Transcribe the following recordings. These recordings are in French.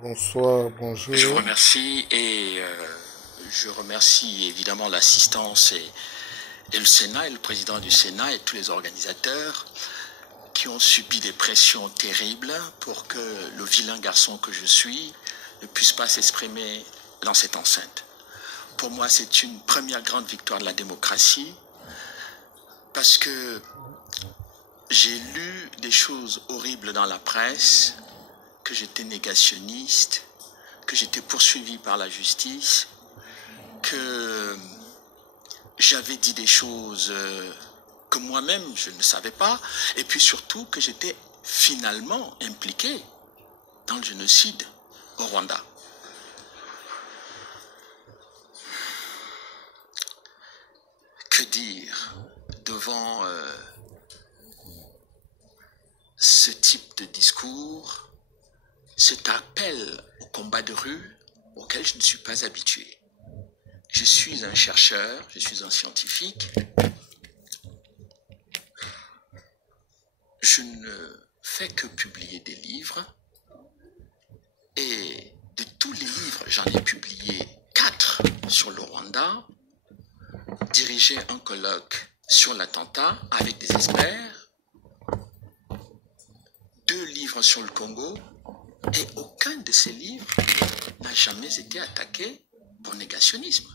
Bonsoir, Je vous bonjour. remercie et je remercie évidemment l'assistance et le Sénat et le président du Sénat et tous les organisateurs qui ont subi des pressions terribles pour que le vilain garçon que je suis ne puisse pas s'exprimer dans cette enceinte. Pour moi, c'est une première grande victoire de la démocratie parce que j'ai lu des choses horribles dans la presse, que j'étais négationniste, que j'étais poursuivi par la justice, que j'avais dit des choses que moi-même je ne savais pas, et puis surtout que j'étais finalement impliqué dans le génocide au Rwanda. Que dire devant ce type de discours, cet appel au combat de rue auquel je ne suis pas habitué? Je suis un chercheur, je suis un scientifique. Je ne fais que publier des livres. Et de tous les livres, j'en ai publié 4 sur le Rwanda, dirigé un colloque sur l'attentat avec des experts, 2 livres sur le Congo, et aucun de ces livres n'a jamais été attaqué pour négationnisme.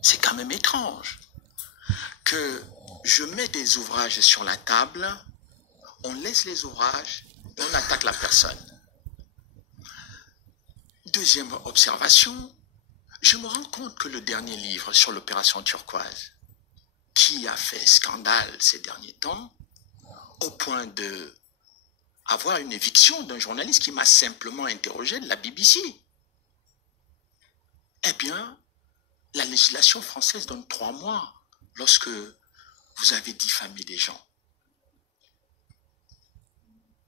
C'est quand même étrange que je mets des ouvrages sur la table, on laisse les ouvrages et on attaque la personne. Deuxième observation, je me rends compte que le dernier livre sur l'opération turquoise, qui a fait scandale ces derniers temps, au point de avoir une éviction d'un journaliste qui m'a simplement interrogé de la BBC. Eh bien, la législation française donne 3 mois lorsque vous avez diffamé des gens.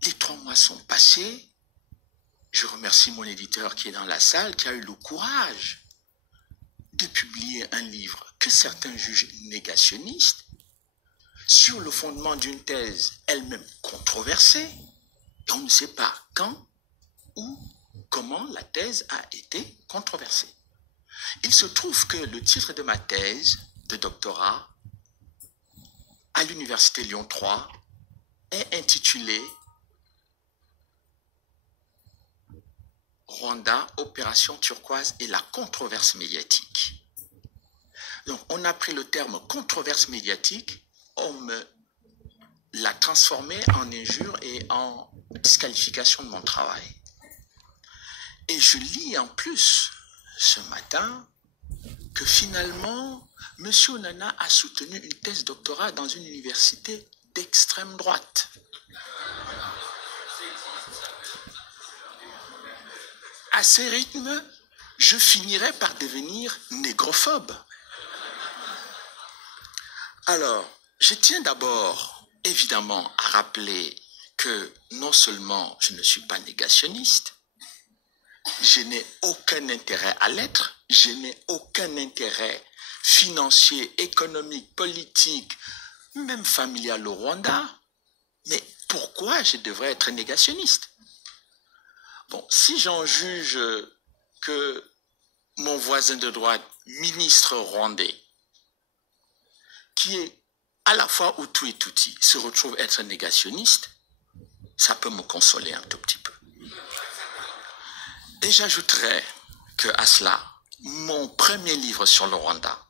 Les 3 mois sont passés. Je remercie mon éditeur qui est dans la salle, qui a eu le courage de publier un livre que certains jugent négationniste, sur le fondement d'une thèse elle-même controversée, et on ne sait pas quand ou comment la thèse a été controversée. Il se trouve que le titre de ma thèse de doctorat à l'université Lyon 3 est intitulé Rwanda, opération turquoise et la controverse médiatique. Donc on a pris le terme controverse médiatique, on me l'a transformé en injure et en disqualification de mon travail. Et je lis en plus ce matin que finalement, M. Onana a soutenu une thèse doctorat dans une université d'extrême droite. À ces rythmes, je finirai par devenir négrophobe. Alors, je tiens d'abord, évidemment, à rappeler que non seulement je ne suis pas négationniste, je n'ai aucun intérêt à l'être, je n'ai aucun intérêt financier, économique, politique, même familial au Rwanda. Mais pourquoi je devrais être négationniste? Bon, si j'en juge que mon voisin de droite, ministre rwandais, qui est à la fois Hutu et Tutsi, se retrouve être négationniste, ça peut me consoler un tout petit peu. Et j'ajouterais que à cela, mon premier livre sur le Rwanda,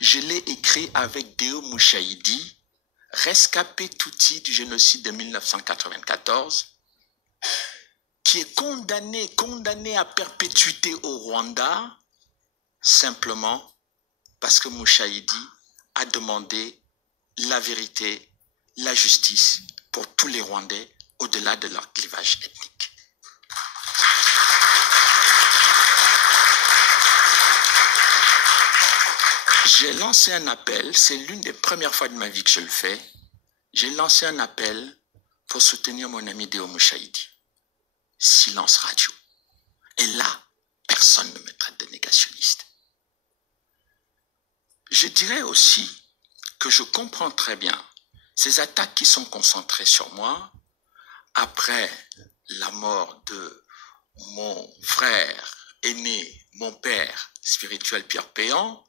je l'ai écrit avec Deo Mushahidi, rescapé Tutsi du génocide de 1994, qui est condamné à perpétuité au Rwanda, simplement parce que Mushahidi a demandé la vérité, la justice pour tous les Rwandais au-delà de leur clivage ethnique. J'ai lancé un appel, c'est l'une des premières fois de ma vie que je le fais, j'ai lancé un appel pour soutenir mon ami Deo Mushahidi. Silence radio. Et là, personne ne me traite de négationniste. Je dirais aussi que je comprends très bien ces attaques qui sont concentrées sur moi après la mort de mon frère aîné, mon père spirituel Pierre Péan,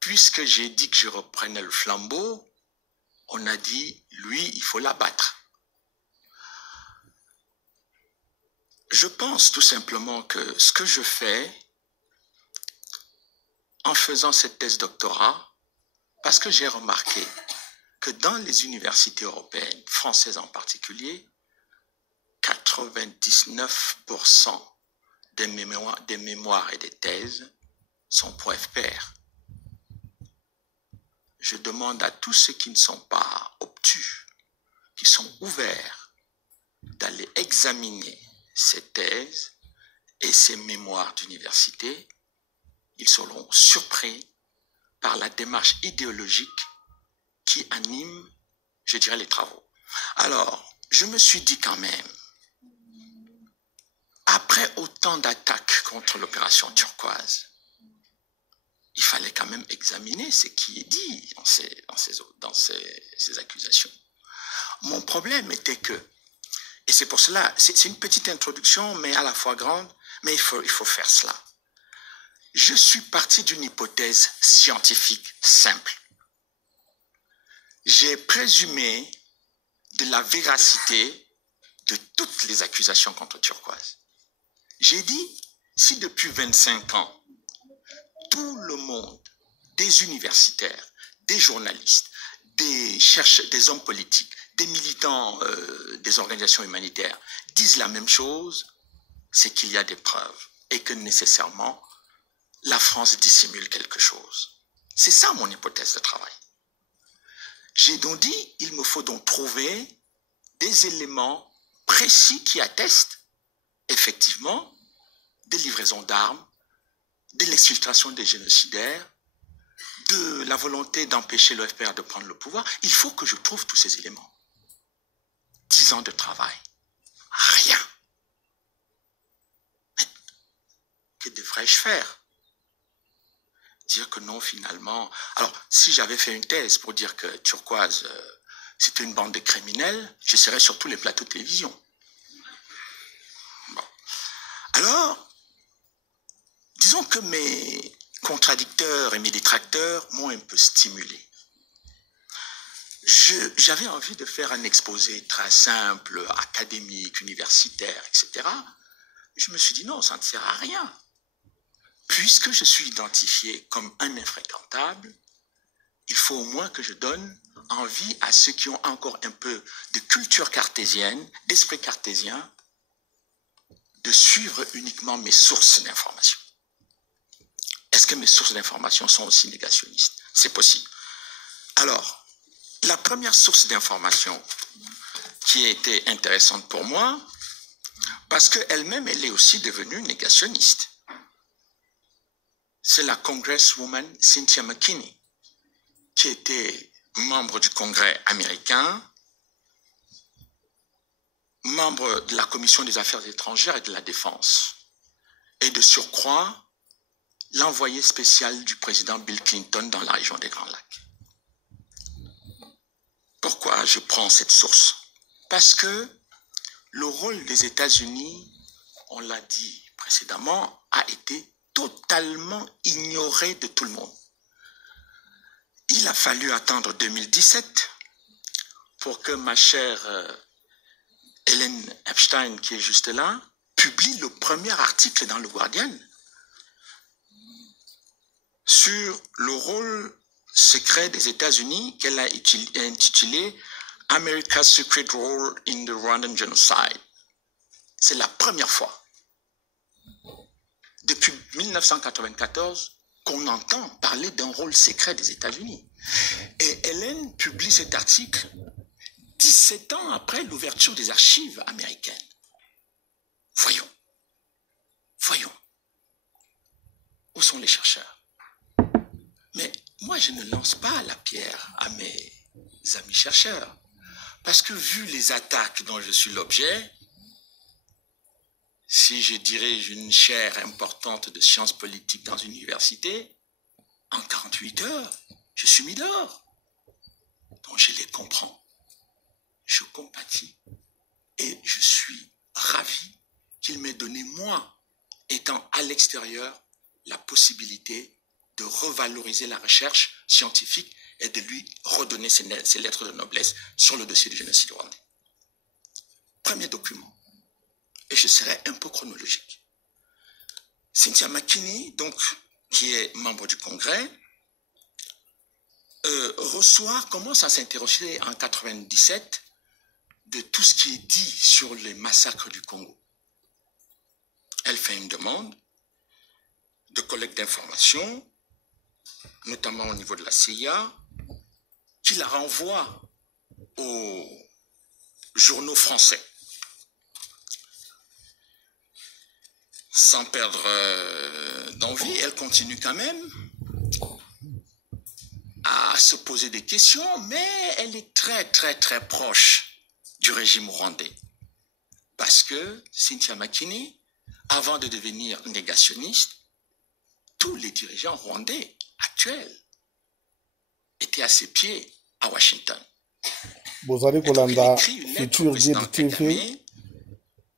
puisque j'ai dit que je reprenais le flambeau, on a dit, lui, il faut l'abattre. Je pense tout simplement que ce que je fais en faisant cette thèse doctorat, parce que j'ai remarqué que dans les universités européennes, françaises en particulier, 99% des mémoires et des thèses sont pour FPR. Je demande à tous ceux qui ne sont pas obtus, qui sont ouverts, d'aller examiner ces thèses et ces mémoires d'université. Ils seront surpris par la démarche idéologique qui anime, je dirais, les travaux. Alors, je me suis dit quand même, après autant d'attaques contre l'opération turquoise, il fallait quand même examiner ce qui est dit dans ces accusations. Mon problème était que, et c'est pour cela, c'est une petite introduction, mais à la fois grande, mais il faut faire cela. Je suis parti d'une hypothèse scientifique simple. J'ai présumé de la véracité de toutes les accusations contre Turquoise. J'ai dit, si depuis 25 ans, tout le monde, des universitaires, des journalistes, des chercheurs, des hommes politiques, des militants des organisations humanitaires disent la même chose, c'est qu'il y a des preuves et que nécessairement la France dissimule quelque chose. C'est ça mon hypothèse de travail. J'ai donc dit, il me faut donc trouver des éléments précis qui attestent effectivement des livraisons d'armes, de l'exfiltration des génocidaires, de la volonté d'empêcher le FPR de prendre le pouvoir. Il faut que je trouve tous ces éléments. 10 ans de travail. Rien. Mais que devrais-je faire? Dire que non, finalement. Alors, si j'avais fait une thèse pour dire que Turquoise, c'était une bande de criminels, je serais sur tous les plateaux de télévision. Bon. Alors, disons que mes contradicteurs et mes détracteurs m'ont un peu stimulé. J'avais envie de faire un exposé très simple, académique, universitaire, etc. Je me suis dit non, ça ne sert à rien. Puisque je suis identifié comme un infréquentable, il faut au moins que je donne envie à ceux qui ont encore un peu de culture cartésienne, d'esprit cartésien, de suivre uniquement mes sources d'information. Est-ce que mes sources d'information sont aussi négationnistes? C'est possible. Alors, la première source d'information qui a été intéressante pour moi, parce qu'elle-même, elle est aussi devenue négationniste. C'est la congresswoman Cynthia McKinney, qui était membre du Congrès américain, membre de la Commission des Affaires étrangères et de la Défense, et de surcroît, l'envoyé spécial du président Bill Clinton dans la région des Grands Lacs. Pourquoi je prends cette source? Parce que le rôle des États-Unis, on l'a dit précédemment, a été totalement ignoré de tout le monde. Il a fallu attendre 2017 pour que ma chère Hélène Epstein, qui est juste là, publie le premier article dans le Guardian sur le rôle secret des États-Unis qu'elle a intitulé « America's Secret Role in the Rwandan Genocide ». C'est la première fois depuis 1994 qu'on entend parler d'un rôle secret des États-Unis. Et Hélène publie cet article 17 ans après l'ouverture des archives américaines. Voyons. Où sont les chercheurs? Mais moi, je ne lance pas la pierre à mes amis chercheurs. Parce que vu les attaques dont je suis l'objet, si je dirige une chaire importante de sciences politiques dans une université, en 48 heures, je suis mis dehors. Donc je les comprends. Je compatis. Et je suis ravi qu'il m'ait donné, moi, étant à l'extérieur, la possibilité de revaloriser la recherche scientifique et de lui redonner ses lettres de noblesse sur le dossier du génocide rwandais. Premier document, et je serai un peu chronologique. Cynthia McKinney, donc, qui est membre du Congrès, commence à s'interroger en 1997 de tout ce qui est dit sur les massacres du Congo. Elle fait une demande de collecte d'informations, notamment au niveau de la CIA, qui la renvoie aux journaux français. Sans perdre d'envie, elle continue quand même à se poser des questions, mais elle est très proche du régime rwandais. Parce que Cynthia McKinney, avant de devenir négationniste, tous les dirigeants rwandais actuels étaient à ses pieds à Washington. Bozali kolanda Futur Guide TV,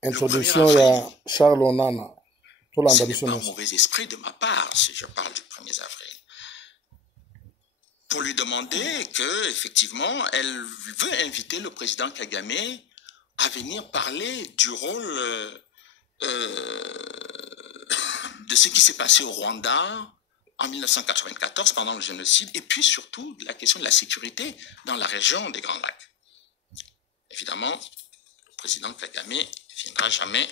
introduction ya Charles Onana. Ce n'est pas un mauvais esprit de ma part si je parle du 1er avril. Pour lui demander que, effectivement, elle veut inviter le président Kagame à venir parler du rôle de ce qui s'est passé au Rwanda en 1994 pendant le génocide, et puis surtout de la question de la sécurité dans la région des Grands Lacs. Évidemment, le président Kagame ne viendra jamais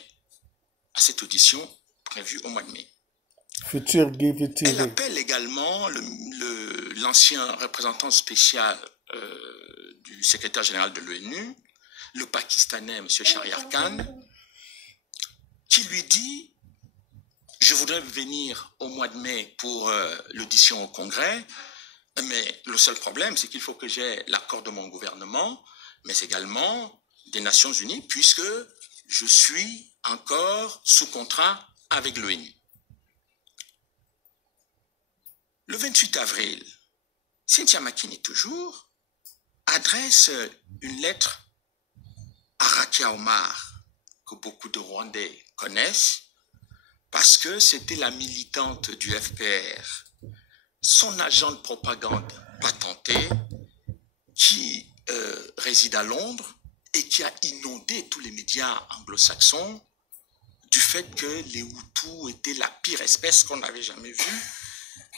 à cette audition prévue au mois de mai. Futur Guide TV. Elle appelle également l'ancien représentant spécial du secrétaire général de l'ONU, le Pakistanais M. Shahryar Khan, qui lui dit: je voudrais venir au mois de mai pour l'audition au Congrès, mais le seul problème, c'est qu'il faut que j'ai l'accord de mon gouvernement, mais également des Nations Unies, puisque je suis encore sous contrat avec l'ONU. Le 28 avril, Cynthia McKinney, toujours, adresse une lettre à Rakia Omar, que beaucoup de Rwandais connaissent, parce que c'était la militante du FPR, son agent de propagande patenté, qui réside à Londres et qui a inondé tous les médias anglo-saxons du fait que les Hutus étaient la pire espèce qu'on n'avait jamais vue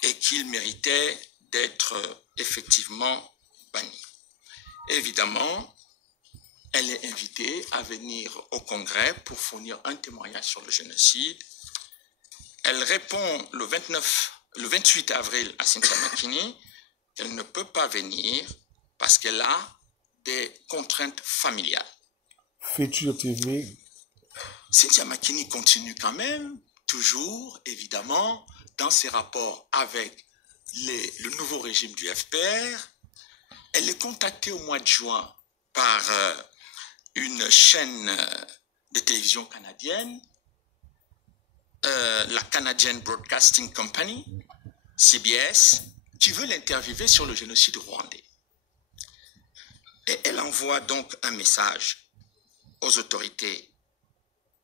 et qu'ils méritaient d'être effectivement bannis. Évidemment, elle est invitée à venir au Congrès pour fournir un témoignage sur le génocide. Elle répond le 28 avril à Cynthia McKinney qu'elle ne peut pas venir parce qu'elle a des contraintes familiales. Futur TV. Cynthia McKinney continue quand même, toujours évidemment, dans ses rapports avec le nouveau régime du FPR. Elle est contactée au mois de juin par une chaîne de télévision canadienne, la Canadian Broadcasting Company, CBS, qui veut l'interviewer sur le génocide rwandais. Et elle envoie donc un message aux autorités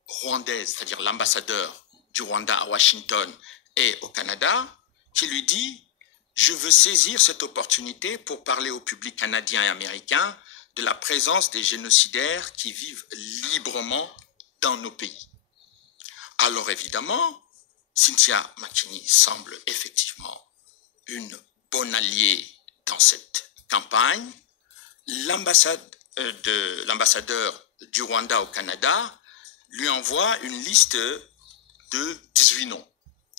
rwandaises, c'est-à-dire l'ambassadeur du Rwanda à Washington et au Canada, qui lui dit: je veux saisir cette opportunité pour parler au public canadien et américain de la présence des génocidaires qui vivent librement dans nos pays. Alors évidemment, Cynthia McKinney semble effectivement une bonne alliée dans cette campagne. L'ambassadeur du Rwanda au Canada lui envoie une liste de 18 noms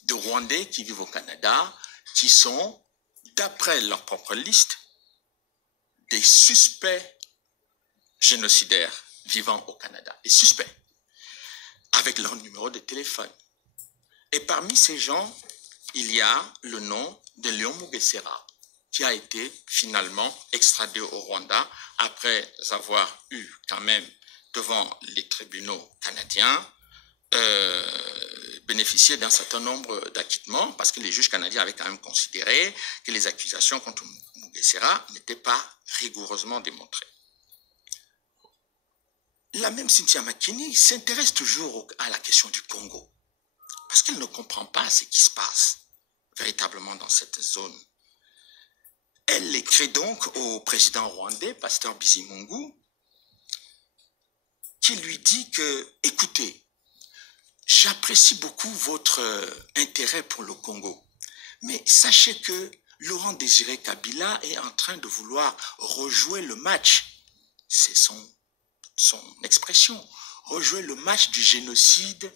de Rwandais qui vivent au Canada, qui sont, d'après leur propre liste, des suspects génocidaires vivant au Canada. Des suspects, avec leur numéro de téléphone. Et parmi ces gens, il y a le nom de Léon Mugesera, qui a été finalement extradé au Rwanda après avoir eu quand même devant les tribunaux canadiens bénéficié d'un certain nombre d'acquittements, parce que les juges canadiens avaient quand même considéré que les accusations contre Mugesera n'étaient pas rigoureusement démontrées. la même Cynthia Makini s'intéresse toujours à la question du Congo, parce qu'elle ne comprend pas ce qui se passe véritablement dans cette zone. Elle écrit donc au président rwandais, Pasteur Bizimungu, qui lui dit que, écoutez, j'apprécie beaucoup votre intérêt pour le Congo, mais sachez que Laurent Désiré Kabila est en train de vouloir rejouer le match, c'est son expression, rejouer le match du génocide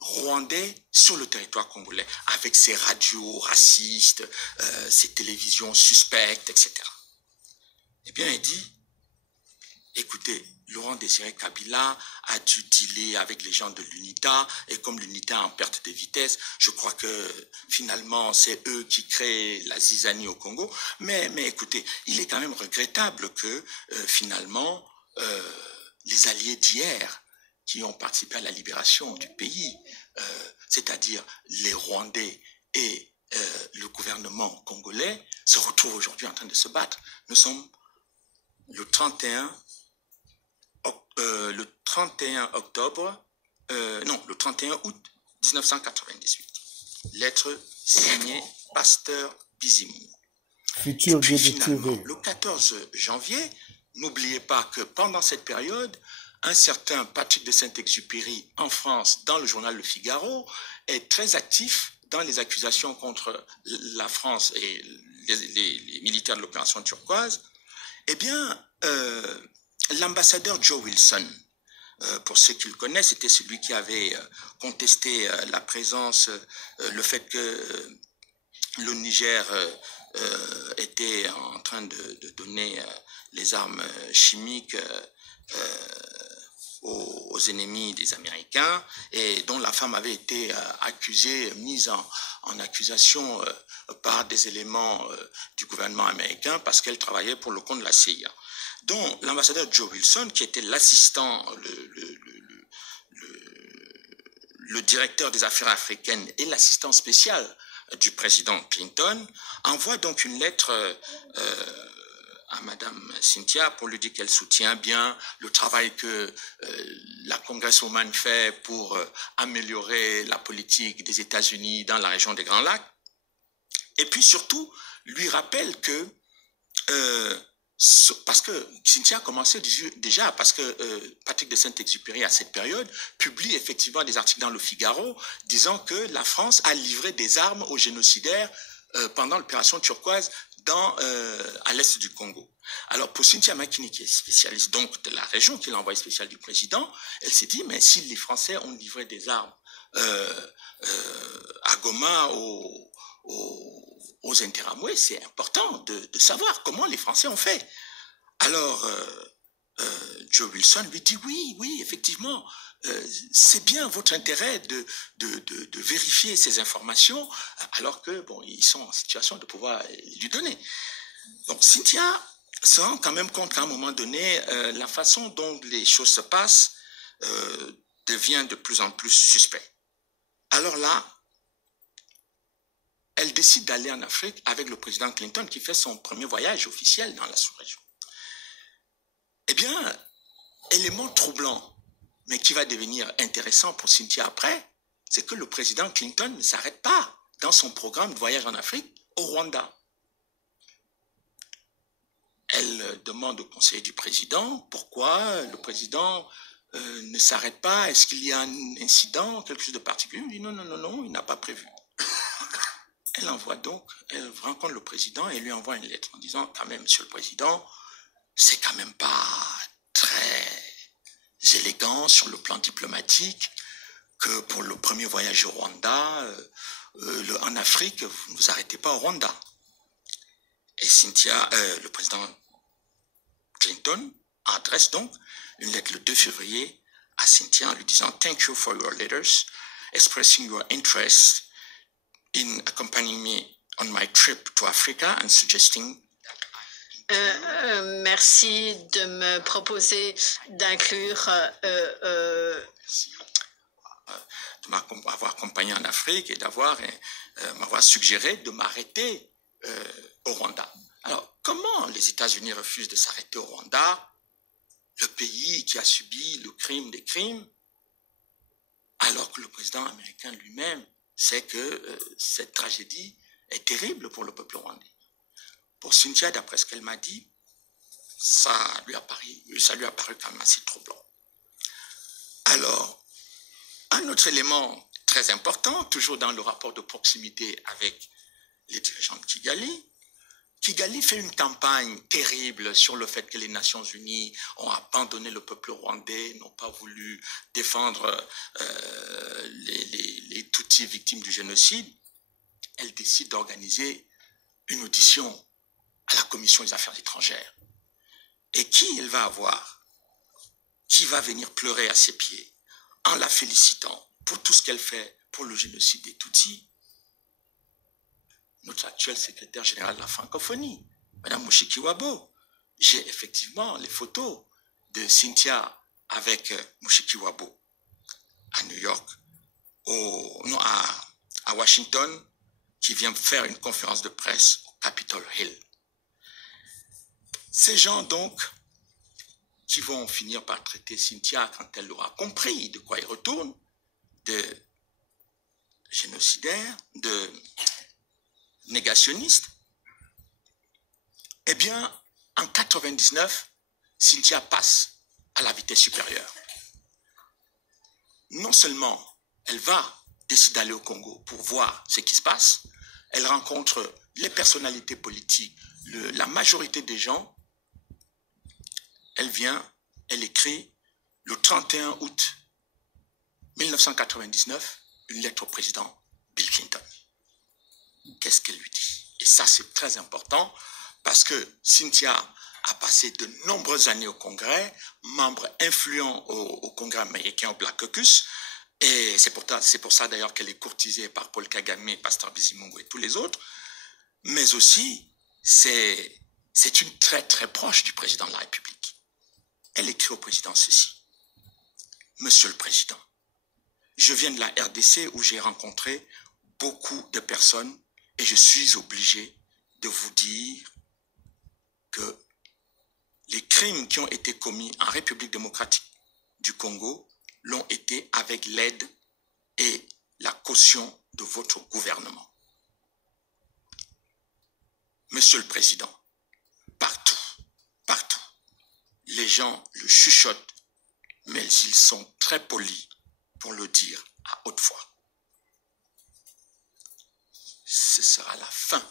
rwandais sur le territoire congolais, avec ses radios racistes, ses télévisions suspectes, etc. Eh bien, il dit, écoutez, Laurent Désiré Kabila a dû dealer avec les gens de l'UNITA, et comme l'UNITA est en perte de vitesse, je crois que finalement c'est eux qui créent la zizanie au Congo. Mais écoutez, il est quand même regrettable que finalement les alliés d'hier qui ont participé à la libération du pays, c'est-à-dire les Rwandais et le gouvernement congolais, se retrouvent aujourd'hui en train de se battre. Nous sommes le 31 août 1998. Lettre signée Pasteur Bizimungu. Futur Et puis Guide finalement, TV. le 14 janvier, n'oubliez pas que pendant cette période, un certain Patrick de Saint-Exupéry en France, dans le journal Le Figaro, est très actif dans les accusations contre la France et les militaires de l'opération turquoise. Eh bien, l'ambassadeur Joe Wilson, pour ceux qui le connaissent, c'était celui qui avait contesté la présence, le fait que le Niger était en train de donner les armes chimiques aux ennemis des Américains, et dont la femme avait été accusée, mise en accusation par des éléments du gouvernement américain parce qu'elle travaillait pour le compte de la CIA. Donc l'ambassadeur Joe Wilson, qui était l'assistant, le directeur des affaires africaines et l'assistant spécial du président Clinton, envoie donc une lettre à Madame Cynthia pour lui dire qu'elle soutient bien le travail que la Congresswoman fait pour améliorer la politique des États-Unis dans la région des Grands Lacs. Et puis surtout, lui rappelle que, parce que Cynthia a commencé déjà, parce que Patrick de Saint-Exupéry à cette période publie effectivement des articles dans Le Figaro disant que la France a livré des armes aux génocidaires pendant l'opération turquoise à l'est du Congo. Alors pour Cynthia Makini, qui est spécialiste donc de la région, qui est l'envoyé spécial du président, elle s'est dit, mais si les Français ont livré des armes à Goma aux Interamwe, c'est important de savoir comment les Français ont fait. Alors Joe Wilson lui dit, oui, effectivement, c'est bien votre intérêt de vérifier ces informations, alors que bon, ils sont en situation de pouvoir lui donner. Donc Cynthia se rend quand même compte qu'à un moment donné, la façon dont les choses se passent devient de plus en plus suspect. Alors là, elle décide d'aller en Afrique avec le président Clinton, qui fait son premier voyage officiel dans la sous-région. Eh bien, élément troublant, mais qui va devenir intéressant pour Cynthia après, c'est que le président Clinton ne s'arrête pas dans son programme de voyage en Afrique au Rwanda. Elle demande au conseiller du président pourquoi le président ne s'arrête pas, est-ce qu'il y a un incident, quelque chose de particulier? Il dit non, il n'a pas prévu. Elle rencontre le président et lui envoie une lettre en disant, quand même, monsieur le président, c'est quand même pas très élégant sur le plan diplomatique que pour le premier voyage au Rwanda, en Afrique, vous ne vous arrêtez pas au Rwanda. Et Cynthia, le président Clinton adresse donc une lettre le 2 février à Cynthia en lui disant « Thank you for your letters, expressing your interest in accompanying me on my trip to Africa and suggesting merci de me proposer d'inclure de m'avoir accompagné en Afrique et m'avoir suggéré de m'arrêter au Rwanda. » Alors, comment les États-Unis refusent de s'arrêter au Rwanda? le pays qui a subi le crime des crimes, alors que le président américain lui-même sait que cette tragédie est terrible pour le peuple rwandais. Pour Cynthia, d'après ce qu'elle m'a dit, ça lui a paru quand même assez troublant. Alors, un autre élément très important, toujours dans le rapport de proximité avec les dirigeants de Kigali, Kigali fait une campagne terrible sur le fait que les Nations Unies ont abandonné le peuple rwandais, n'ont pas voulu défendre les Tutsis victimes du génocide. Elle décide d'organiser une audition à la Commission des Affaires étrangères. Et qui elle va avoir? Qui va venir pleurer à ses pieds en la félicitant pour tout ce qu'elle fait pour le génocide des Tutsis? Notre actuel secrétaire général de la francophonie, Mme Mushikiwabo. J'ai effectivement les photos de Cynthia avec Mushikiwabo à New York, à Washington, qui vient faire une conférence de presse au Capitol Hill. Ces gens donc qui vont finir par traiter Cynthia quand elle aura compris de quoi il retourne, de génocidaire, de négationniste, eh bien, en 1999, Cynthia passe à la vitesse supérieure. Non seulement elle va décider d'aller au Congo pour voir ce qui se passe, elle rencontre les personnalités politiques, la majorité des gens. Elle vient, elle écrit le 31 août 1999 une lettre au président Bill Clinton. Qu'est-ce qu'elle lui dit? Et ça, c'est très important parce que Cynthia a passé de nombreuses années au Congrès, membre influent au Congrès américain, au Black Caucus, et c'est pour ça d'ailleurs qu'elle est courtisée par Paul Kagame, Pasteur Bizimungu et tous les autres, mais aussi, c'est une très très proche du président de la République. Elle écrit au président ceci: Monsieur le Président, je viens de la RDC où j'ai rencontré beaucoup de personnes et je suis obligé de vous dire que les crimes qui ont été commis en République démocratique du Congo l'ont été avec l'aide et la caution de votre gouvernement. Monsieur le Président, partout, les gens le chuchotent, mais ils sont très polis pour le dire à haute voix. Ce sera la fin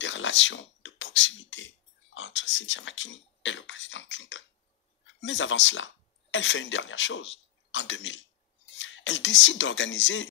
des relations de proximité entre Cynthia McKinney et le président Clinton. Mais avant cela, elle fait une dernière chose. En 2000, elle décide d'organiser